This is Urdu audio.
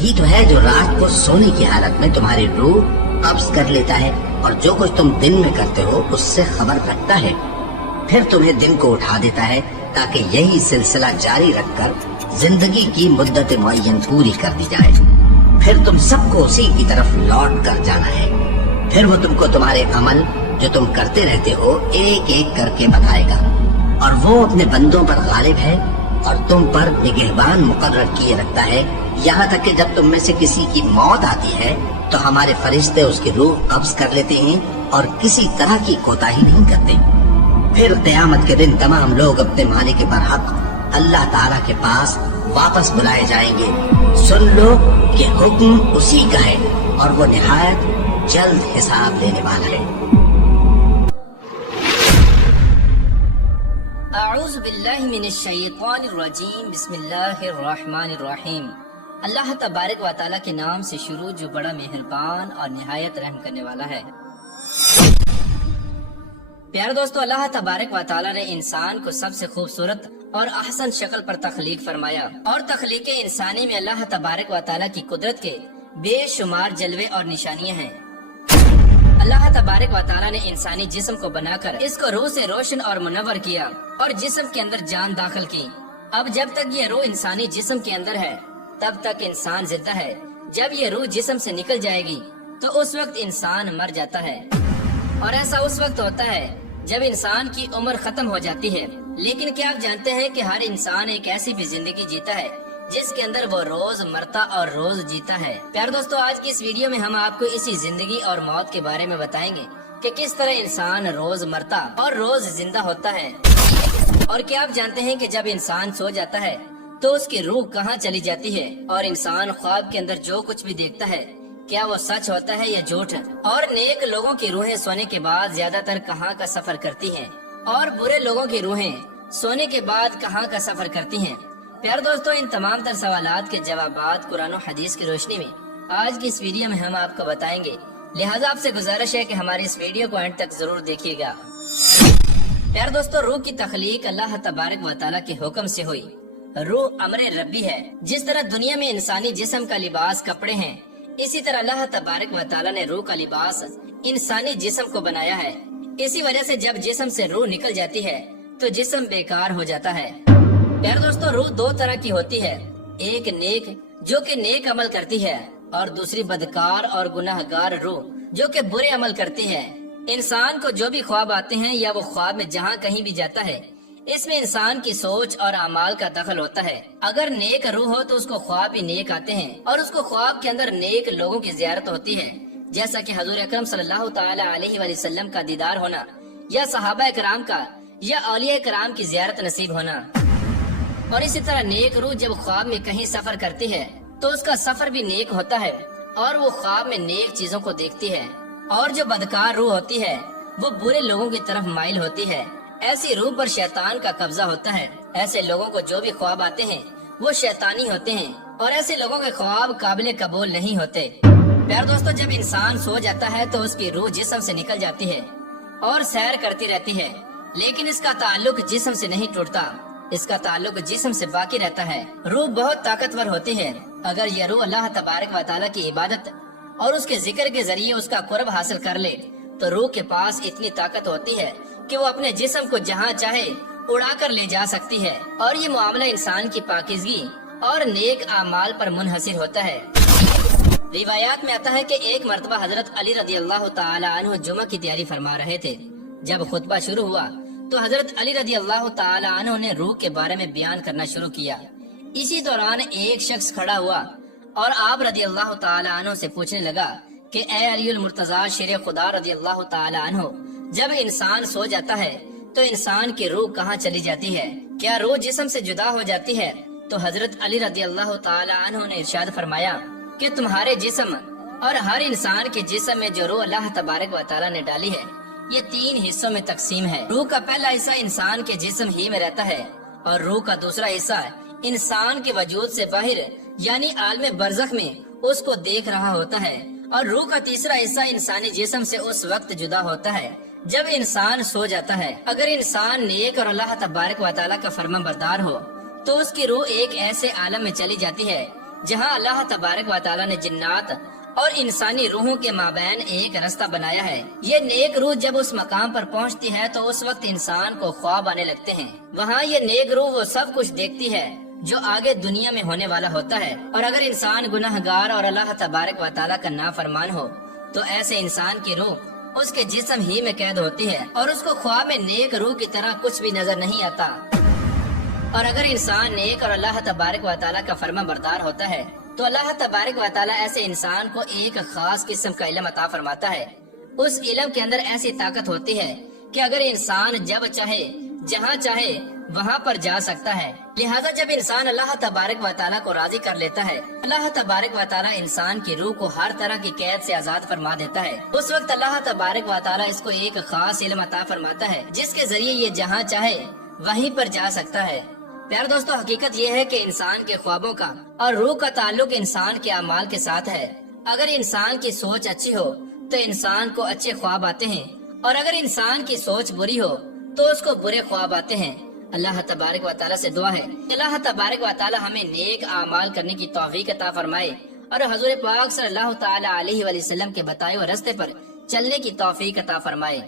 یہی تو ہے جو رات کو سونے کی حالت میں تمہاری روح قبض کر لیتا ہے اور جو کچھ تم دن میں کرتے ہو اس سے خبر رکھتا ہے، پھر تمہیں دن کو اٹھا دیتا ہے تاکہ یہی سلسلہ جاری رکھ کر زندگی کی مدت معین پوری کر دی جائے۔ پھر تم سب کو اسی کی طرف لوٹ کر جانا ہے، پھر وہ تم کو تمہارے عمل جو تم کرتے رہتے ہو ایک ایک کر کے بتائے گا، اور وہ اپنے بندوں پر غالب ہے اور تم پر نگہبان مقرر کیے رکھتا ہے، یہاں تک کہ جب تم میں سے کسی کی موت آتی ہے تو ہمارے فرشتے اس کی روح قبض کر لیتے ہیں اور کسی طرح کی کوتاہی نہیں کرتے۔ پھر قیامت کے دن تمام لوگ اپنے مالک برحق اللہ تعالیٰ کے پاس واپس بلائے جائیں گے۔ سن لو کہ حکم اسی کا ہے اور وہ نہایت جلد حساب لینے والا ہے۔ اعوذ باللہ من الشیطان الرجیم، بسم اللہ الرحمن الرحیم۔ اللہ تبارک و تعالیٰ کے نام سے شروع جو بڑا مہربان اور نہایت رحم کرنے والا ہے۔ پیارے دوستو، اللہ تبارک و تعالیٰ نے انسان کو سب سے خوبصورت اور احسن شکل پر تخلیق فرمایا، اور تخلیق انسانی میں اللہ تبارک و تعالیٰ کی قدرت کے بے شمار جلوے اور نشانیاں ہیں۔ اللہ تبارک و تعالیٰ نے انسانی جسم کو بنا کر اس کو روح سے روشن اور منور کیا اور جسم کے اندر جان داخل کی۔ اب جب تک یہ روح انسانی جسم کے اندر ہے تب تک انسان زندہ ہے، جب یہ روح جسم سے نکل جائے گی تو اس وقت انسان مر جاتا ہے، اور ایسا اس وقت ہوتا ہے جب انسان کی عمر ختم ہو جاتی ہے۔ لیکن کیا آپ جانتے ہیں کہ ہر انسان ایک ایسی بھی زندگی جیتا ہے جس کے اندر وہ روز مرتا اور روز جیتا ہے۔ پیارے دوستو، آج کی اس ویڈیو میں ہم آپ کو اسی زندگی اور موت کے بارے میں بتائیں گے کہ کس طرح انسان روز مرتا اور روز زندہ ہوتا ہے۔ اور کیا آپ جانتے ہیں کہ جب انسان سو جاتا ہے تو اس کی روح کہاں چلی جاتی ہے، اور انسان خواب کے اندر جو کچھ بھی دیکھتا ہے کیا وہ سچ ہوتا ہے یا جھوٹ؟ اور نیک لوگوں کی روحیں سونے کے بعد زیادہ تر کہاں کا سفر کرتی ہیں، اور برے لوگوں کی روحیں سونے کے بعد کہاں کا سفر کرتی ہیں؟ پیارے دوستو، ان تمام تر سوالات کے جوابات قرآن و حدیث کی روشنی میں آج کی اس ویڈیو میں ہم آپ کو بتائیں گے، لہٰذا آپ سے گزارش ہے کہ ہماری اس ویڈیو کو اینڈ تک ضرور دیکھیے گا۔ پیارے دوستو، روح کی تخلیق اللہ تبارک و تعالیٰ کے حکم سے ہوئی۔ روح امر ربی ہے۔ جس طرح دنیا میں انسانی جسم کا لباس کپڑے ہیں، اسی طرح اللہ تبارک و تعالیٰ نے روح کا لباس انسانی جسم کو بنایا ہے۔ اسی وجہ سے جب جسم سے روح نکل جاتی ہے تو جسم بیکار ہو جاتا ہے۔ پیارے دوستو، روح دو طرح کی ہوتی ہے، ایک نیک جو کہ نیک عمل کرتی ہے، اور دوسری بدکار اور گناہگار روح جو کہ برے عمل کرتی ہے۔ انسان کو جو بھی خواب آتے ہیں یا وہ خواب میں جہاں کہیں بھی جاتا ہے، اس میں انسان کی سوچ اور اعمال کا دخل ہوتا ہے۔ اگر نیک روح ہو تو اس کو خواب ہی نیک آتے ہیں، اور اس کو خواب کے اندر نیک لوگوں کی زیارت ہوتی ہے، جیسا کہ حضور اکرم صلی اللہ تعالی علیہ وآلہ وسلم کا دیدار ہونا، یا صحابہ کرام کا یا اولیاء کرام کی زیارت نصیب ہونا۔ اور اسی طرح نیک روح جب خواب میں کہیں سفر کرتی ہے تو اس کا سفر بھی نیک ہوتا ہے، اور وہ خواب میں نیک چیزوں کو دیکھتی ہے۔ اور جو بدکار روح ہوتی ہے وہ برے لوگوں کی طرف مائل ہوتی ہے، ایسی روح پر شیطان کا قبضہ ہوتا ہے۔ ایسے لوگوں کو جو بھی خواب آتے ہیں وہ شیطانی ہوتے ہیں، اور ایسے لوگوں کے خواب قابل قبول نہیں ہوتے۔ پیارے دوستو، جب انسان سو جاتا ہے تو اس کی روح جسم سے نکل جاتی ہے اور سیر کرتی رہتی ہے، لیکن اس کا تعلق جسم سے نہیں ٹوٹتا، اس کا تعلق جسم سے باقی رہتا ہے۔ روح بہت طاقتور ہوتی ہے۔ اگر یہ روح اللہ تبارک و تعالیٰ کی عبادت اور اس کے ذکر کے ذریعے اس کا قرب حاصل کر لے تو روح کے پاس اتنی طاقت ہوتی ہے کہ وہ اپنے جسم کو جہاں چاہے اڑا کر لے جا سکتی ہے، اور یہ معاملہ انسان کی پاکیزگی اور نیک اعمال پر منحصر ہوتا ہے۔ روایات میں آتا ہے کہ ایک مرتبہ حضرت علی رضی اللہ تعالی عنہ جمعہ کی تیاری فرما رہے تھے۔ جب خطبہ شروع ہوا تو حضرت علی رضی اللہ تعالی عنہ نے روح کے بارے میں بیان کرنا شروع کیا۔ اسی دوران ایک شخص کھڑا ہوا اور آپ رضی اللہ تعالی عنہ سے پوچھنے لگا کہ اے علی المرتضی شیر خدا رضی اللہ تعالی عنہ، جب انسان سو جاتا ہے تو انسان کی روح کہاں چلی جاتی ہے؟ کیا روح جسم سے جدا ہو جاتی ہے؟ تو حضرت علی رضی اللہ تعالی عنہ نے ارشاد فرمایا کہ تمہارے جسم اور ہر انسان کے جسم میں جو روح اللہ تبارک و تعالی نے ڈالی ہے یہ 3 حصوں میں تقسیم ہے۔ روح کا پہلا حصہ انسان کے جسم ہی میں رہتا ہے، اور روح کا دوسرا حصہ انسان کے وجود سے باہر یعنی عالم برزخ میں اس کو دیکھ رہا ہوتا ہے، اور روح کا تیسرا حصہ انسانی جسم سے اس وقت جدا ہوتا ہے جب انسان سو جاتا ہے۔ اگر انسان نیک اور اللہ تبارک و تعالیٰ کا فرمان بردار ہو تو اس کی روح ایک ایسے عالم میں چلی جاتی ہے جہاں اللہ تبارک و تعالیٰ نے جنات اور انسانی روحوں کے مابین ایک رستہ بنایا ہے۔ یہ نیک روح جب اس مقام پر پہنچتی ہے تو اس وقت انسان کو خواب آنے لگتے ہیں۔ وہاں یہ نیک روح وہ سب کچھ دیکھتی ہے جو آگے دنیا میں ہونے والا ہوتا ہے، اور اگر انسان گناہگار اور اللہ تبارک و تعالیٰ کا نافرمان ہو تو ایسے انسان کی روح اس کے جسم ہی میں قید ہوتی ہے اور اس کو خواب میں نیک روح کی طرح کچھ بھی نظر نہیں آتا۔ اور اگر انسان نیک اور اللہ تبارک و تعالیٰ کا فرما بردار ہوتا ہے تو اللہ تبارک و تعالیٰ ایسے انسان کو ایک خاص قسم کا علم عطا فرماتا ہے۔ اس علم کے اندر ایسی طاقت ہوتی ہے کہ اگر انسان جب چاہے جہاں چاہے وہاں پر جا سکتا ہے۔ لہٰذا جب انسان اللہ تبارک و تعالیٰ کو راضی کر لیتا ہے، اللہ تبارک و تعالیٰ انسان کی روح کو ہر طرح کی قید سے آزاد فرما دیتا ہے۔ اس وقت اللہ تبارک و تعالیٰ اس کو ایک خاص علم عطا فرماتا ہے جس کے ذریعے یہ جہاں چاہے وہیں پر جا سکتا ہے۔ پیارے دوستو، حقیقت یہ ہے کہ انسان کے خوابوں کا اور روح کا تعلق انسان کے اعمال کے ساتھ ہے۔ اگر انسان کی سوچ اچھی ہو تو انسان کو اچھے خواب آتے ہیں، اور اگر انسان کی سوچ بری ہو تو اس کو برے خواب آتے ہیں۔ اللہ تبارک و تعالیٰ سے دعا ہے کہ اللہ تبارک و تعالیٰ ہمیں نیک اعمال کرنے کی توفیق عطا فرمائے اور حضور پاک صلی اللہ تعالیٰ علیہ وسلم کے بتائے ہوئے راستے پر چلنے کی توفیق عطا فرمائے۔